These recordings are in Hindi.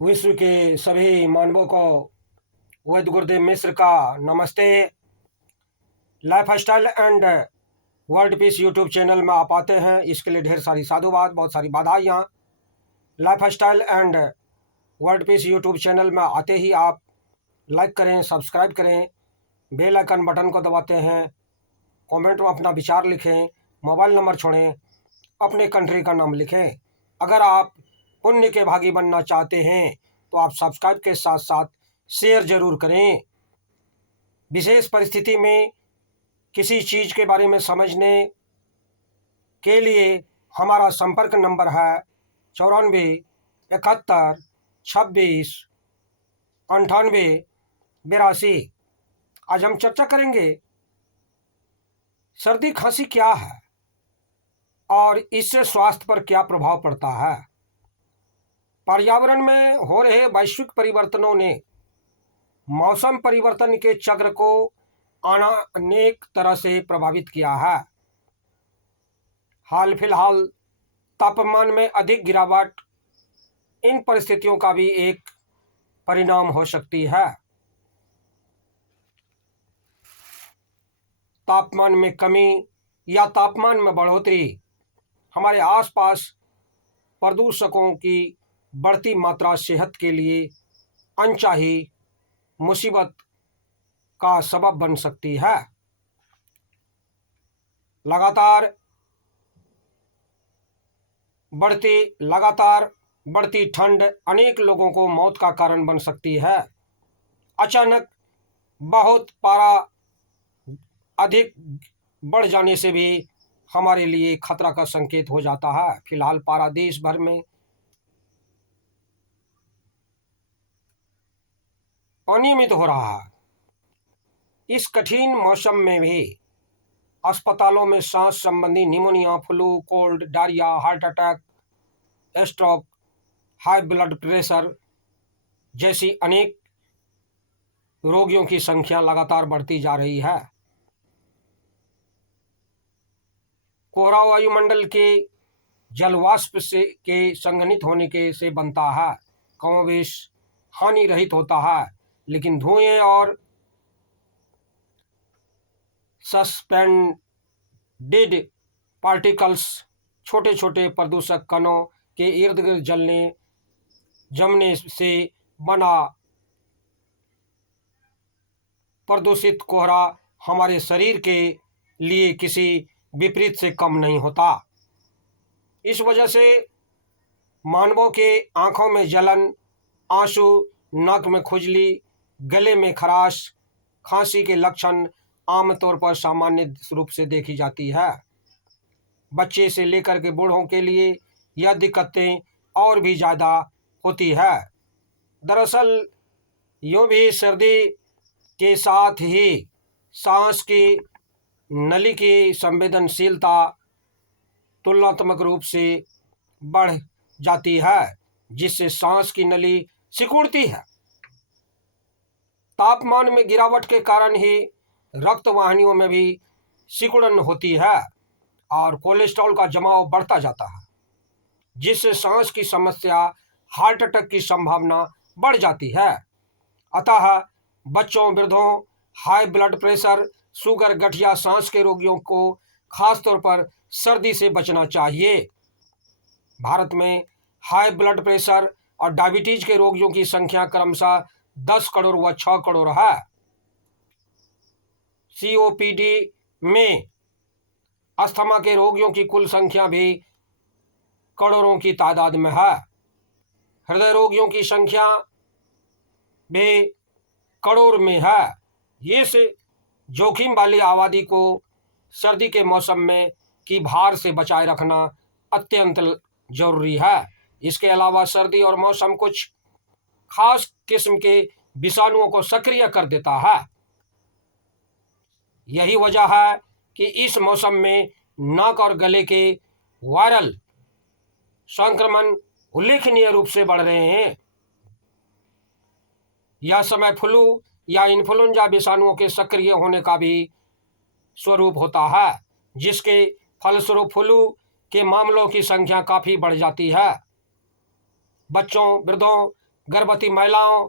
विश्व के सभी मानवों को वैद्य गुरुदेव मिश्र का नमस्ते। Life style and world peace YouTube channel में आप आते हैं, इसके लिए ढेर सारी साधुवाद, बहुत सारी बधाइयाँ। Life style and world peace YouTube channel में आते ही आप लाइक करें, सब्सक्राइब करें, बेल आइकन बटन को दबाते हैं, कमेंट में अपना विचार लिखें, मोबाइल नंबर छोड़ें, अपने कंट्री का नाम लिखें। अगर आप पुण्य के भागी बनना चाहते हैं तो आप सब्सक्राइब के साथ साथ शेयर जरूर करें। विशेष परिस्थिति में किसी चीज़ के बारे में समझने के लिए हमारा संपर्क नंबर है 94 71 26 98 82। आज हम चर्चा करेंगे सर्दी खांसी क्या है और इससे स्वास्थ्य पर क्या प्रभाव पड़ता है। पर्यावरण में हो रहे वैश्विक परिवर्तनों ने मौसम परिवर्तन के चक्र को अनेक तरह से प्रभावित किया है। हाल फिलहाल तापमान में अधिक गिरावट इन परिस्थितियों का भी एक परिणाम हो सकती है। तापमान में कमी या तापमान में बढ़ोतरी हमारे आसपास प्रदूषकों की बढ़ती मात्रा सेहत के लिए अनचाही मुसीबत का सबब बन सकती है। लगातार बढ़ती ठंड अनेक लोगों को मौत का कारण बन सकती है। अचानक बहुत पारा अधिक बढ़ जाने से भी हमारे लिए खतरा का संकेत हो जाता है। फिलहाल पारा देश भर में अनियमित हो रहा है। इस कठिन मौसम में भी अस्पतालों में सांस संबंधी pneumonia, flu, cold, diarrhoea, heart attack, stroke, high blood pressure जैसी अनेक रोगियों की संख्या लगातार बढ़ती जा रही है। कोहरा वायुमंडल के जलवाष्प के संघनित होने के से बनता है, कमोबेश हानि रहित होता है, लेकिन धुएं और सस्पेंडेड पार्टिकल्स छोटे छोटे प्रदूषक कणों के इर्द गिर्द जमने से बना प्रदूषित कोहरा हमारे शरीर के लिए किसी विपरीत से कम नहीं होता। इस वजह से मानवों के आंखों में जलन, आंसू, नाक में खुजली, गले में खराश, खांसी के लक्षण आमतौर पर सामान्य रूप से देखी जाती है। बच्चे से लेकर के बूढ़ों के लिए यह दिक्कतें और भी ज़्यादा होती है। दरअसल यूँ भी सर्दी के साथ ही सांस की नली की संवेदनशीलता तुलनात्मक रूप से बढ़ जाती है, जिससे सांस की नली सिकुड़ती है। तापमान में गिरावट के कारण ही रक्त वाहिनियों में भी सिकुड़न होती है और कोलेस्ट्रॉल का जमाव बढ़ता जाता है, जिससे सांस की समस्या, हार्ट अटैक की संभावना बढ़ जाती है। अतः बच्चों, वृद्धों, हाई ब्लड प्रेशर, शुगर, गठिया, सांस के रोगियों को खासतौर पर सर्दी से बचना चाहिए। भारत में हाई ब्लड प्रेशर और डायबिटीज के रोगियों की संख्या क्रमशः 10 करोड़ व 6 करोड़ है। COPD में अस्थमा के रोगियों की कुल संख्या भी करोड़ों की तादाद में है। हृदय रोगियों की संख्या भी करोड़ में है। ये से जोखिम वाली आबादी को सर्दी के मौसम में की भार से बचाए रखना अत्यंत जरूरी है। इसके अलावा सर्दी और मौसम कुछ खास किस्म के विषाणुओं को सक्रिय कर देता है। यही वजह है कि इस मौसम में नाक और गले के वायरल संक्रमण उल्लेखनीय रूप से बढ़ रहे हैं। यह समय फ्लू या इन्फ्लुएंजा विषाणुओं के सक्रिय होने का भी स्वरूप होता है, जिसके फलस्वरूप फ्लू के मामलों की संख्या काफ़ी बढ़ जाती है। बच्चों, वृद्धों, गर्भवती महिलाओं,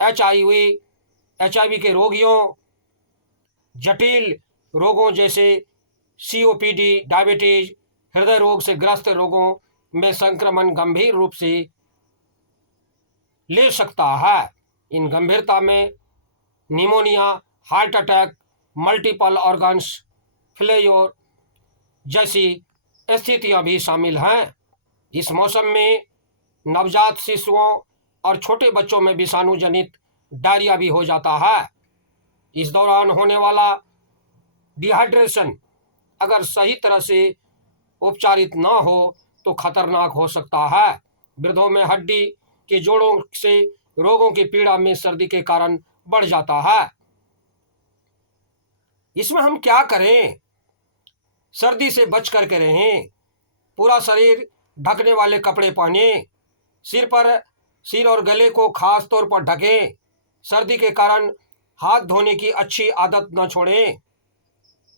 HIV के रोगियों, जटिल रोगों जैसे COPD, डायबिटीज, हृदय रोग से ग्रस्त रोगों में संक्रमण गंभीर रूप से ले सकता है। इन गंभीरता में pneumonia, heart attack, multiple organs failure जैसी स्थितियां भी शामिल हैं। इस मौसम में नवजात शिशुओं और छोटे बच्चों में विषाणु जनित डायरिया भी हो जाता है। इस दौरान होने वाला डिहाइड्रेशन अगर सही तरह से उपचारित न हो तो खतरनाक हो सकता है। वृद्धों में हड्डी के जोड़ों से रोगों की पीड़ा में सर्दी के कारण बढ़ जाता है। इसमें हम क्या करें? सर्दी से बच करके रहें। पूरा शरीर ढकने वाले कपड़े पहने। सिर और गले को खास तौर पर ढकें। सर्दी के कारण हाथ धोने की अच्छी आदत न छोड़ें।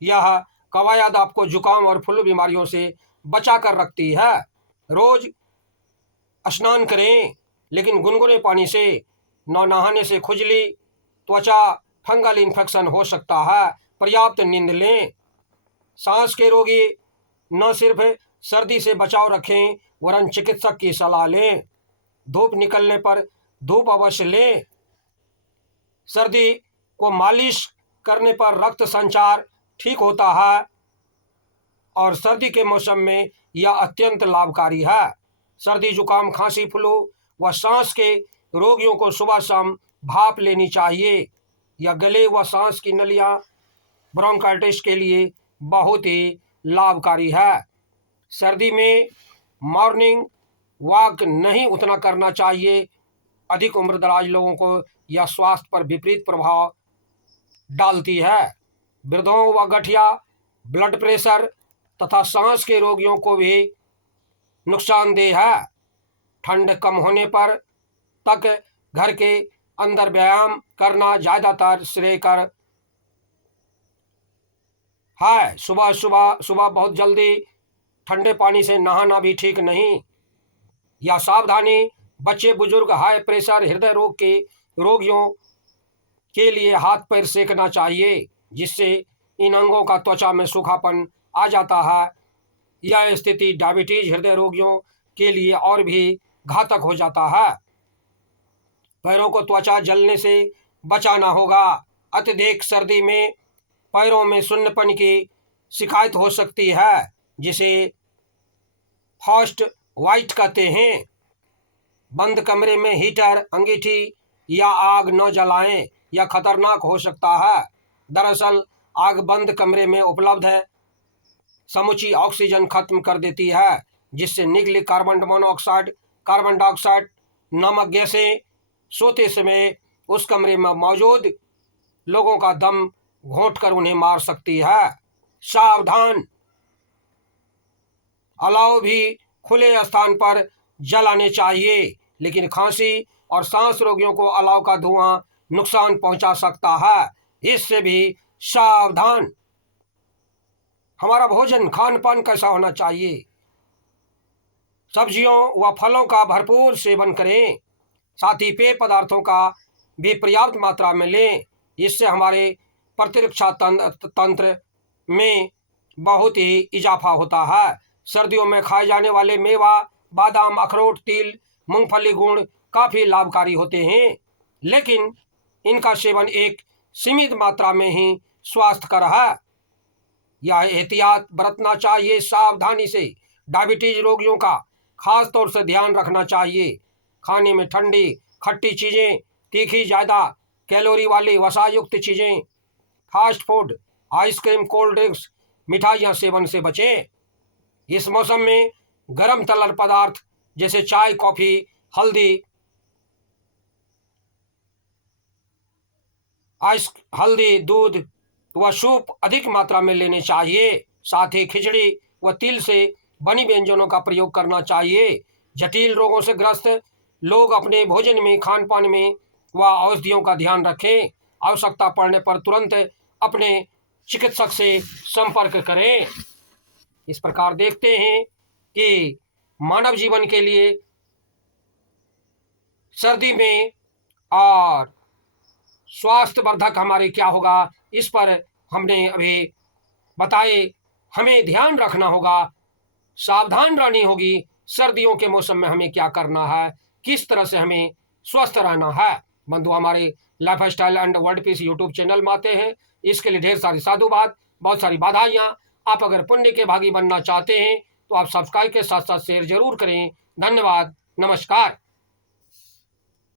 यह कवायद आपको जुकाम और फ्लू बीमारियों से बचा कर रखती है। रोज स्नान करें, लेकिन गुनगुने पानी से। न नहाने से खुजली, त्वचा, फंगल इन्फेक्शन हो सकता है। पर्याप्त नींद लें। सांस के रोगी न सिर्फ सर्दी से बचाव रखें वरन चिकित्सक की सलाह लें। धूप निकलने पर धूप अवश्य लें। सर्दी को मालिश करने पर रक्त संचार ठीक होता है और सर्दी के मौसम में यह अत्यंत लाभकारी है। सर्दी, जुकाम, खांसी, फ्लू व सांस के रोगियों को सुबह शाम भाप लेनी चाहिए। यह गले व सांस की नलियां ब्रोंकाइटिस के लिए बहुत ही लाभकारी है। सर्दी में मॉर्निंग वॉक नहीं उतना करना चाहिए। अधिक उम्रदराज लोगों को यह स्वास्थ्य पर विपरीत प्रभाव डालती है। वृद्धों व गठिया, ब्लड प्रेशर तथा सांस के रोगियों को भी नुकसानदेह है। ठंड कम होने पर तक घर के अंदर व्यायाम करना ज़्यादातर श्रेयस्कर है। सुबह बहुत जल्दी ठंडे पानी से नहाना भी ठीक नहीं। यह सावधानी बच्चे, बुजुर्ग, हाई प्रेशर, हृदय रोग के रोगियों के लिए हाथ पैर सेकना चाहिए, जिससे इन अंगों का त्वचा में सूखापन आ जाता है। यह स्थिति डायबिटीज, हृदय रोगियों के लिए और भी घातक हो जाता है। पैरों को त्वचा जलने से बचाना होगा। अत्यधिक सर्दी में पैरों में सुन्नपन की शिकायत हो सकती है, जिसे फ्रॉस्ट वाइट कहते हैं। बंद कमरे में हीटर, अंगीठी या आग न जलाएं, यह खतरनाक हो सकता है। दरअसल आग बंद कमरे में उपलब्ध है समूची ऑक्सीजन खत्म कर देती है, जिससे निकली कार्बन डाइऑक्साइड नामक गैसें सोते समय उस कमरे में मौजूद लोगों का दम घोंट कर उन्हें मार सकती है। सावधान! अलाव भी खुले स्थान पर जलाने चाहिए, लेकिन खांसी और सांस रोगियों को अलाव का धुआं नुकसान पहुंचा सकता है, इससे भी सावधान। हमारा भोजन खान पान कैसा होना चाहिए? सब्जियों व फलों का भरपूर सेवन करें। साथ ही पेय पदार्थों का भी पर्याप्त मात्रा में लें। इससे हमारे प्रतिरक्षा तंत्र में बहुत ही इजाफा होता है। सर्दियों में खाए जाने वाले मेवा, बादाम, अखरोट, तिल, मूंगफली, गुड़ काफ़ी लाभकारी होते हैं, लेकिन इनका सेवन एक सीमित मात्रा में ही स्वास्थ्यकर है। यह एहतियात बरतना चाहिए। सावधानी से डायबिटीज रोगियों का खास तौर से ध्यान रखना चाहिए। खाने में ठंडी, खट्टी चीज़ें, तीखी, ज़्यादा कैलोरी वाली वसायुक्त चीज़ें, fast food, ice cream, cold drinks, मिठाइयाँ सेवन से बचें। इस मौसम में गर्म तरल पदार्थ जैसे चाय, कॉफ़ी, हल्दी, दूध व सूप अधिक मात्रा में लेने चाहिए। साथ ही खिचड़ी व तिल से बनी व्यंजनों का प्रयोग करना चाहिए। जटिल रोगों से ग्रस्त लोग अपने भोजन में, खान पान में व औषधियों का ध्यान रखें। आवश्यकता पड़ने पर तुरंत अपने चिकित्सक से संपर्क करें। इस प्रकार देखते हैं कि मानव जीवन के लिए सर्दी में और स्वास्थ्यवर्धक हमारे क्या होगा, इस पर हमने अभी बताए। हमें ध्यान रखना होगा, सावधान रहनी होगी। सर्दियों के मौसम में हमें क्या करना है, किस तरह से हमें स्वस्थ रहना है। बंधु, हमारे life style and world peace YouTube channel में आते हैं, इसके लिए ढेर सारी साधुवाद, बहुत सारी बधाइयाँ। आप अगर पुण्य के भागी बनना चाहते हैं तो आप सब्सक्राइब के साथ साथ शेयर जरूर करें। धन्यवाद, नमस्कार।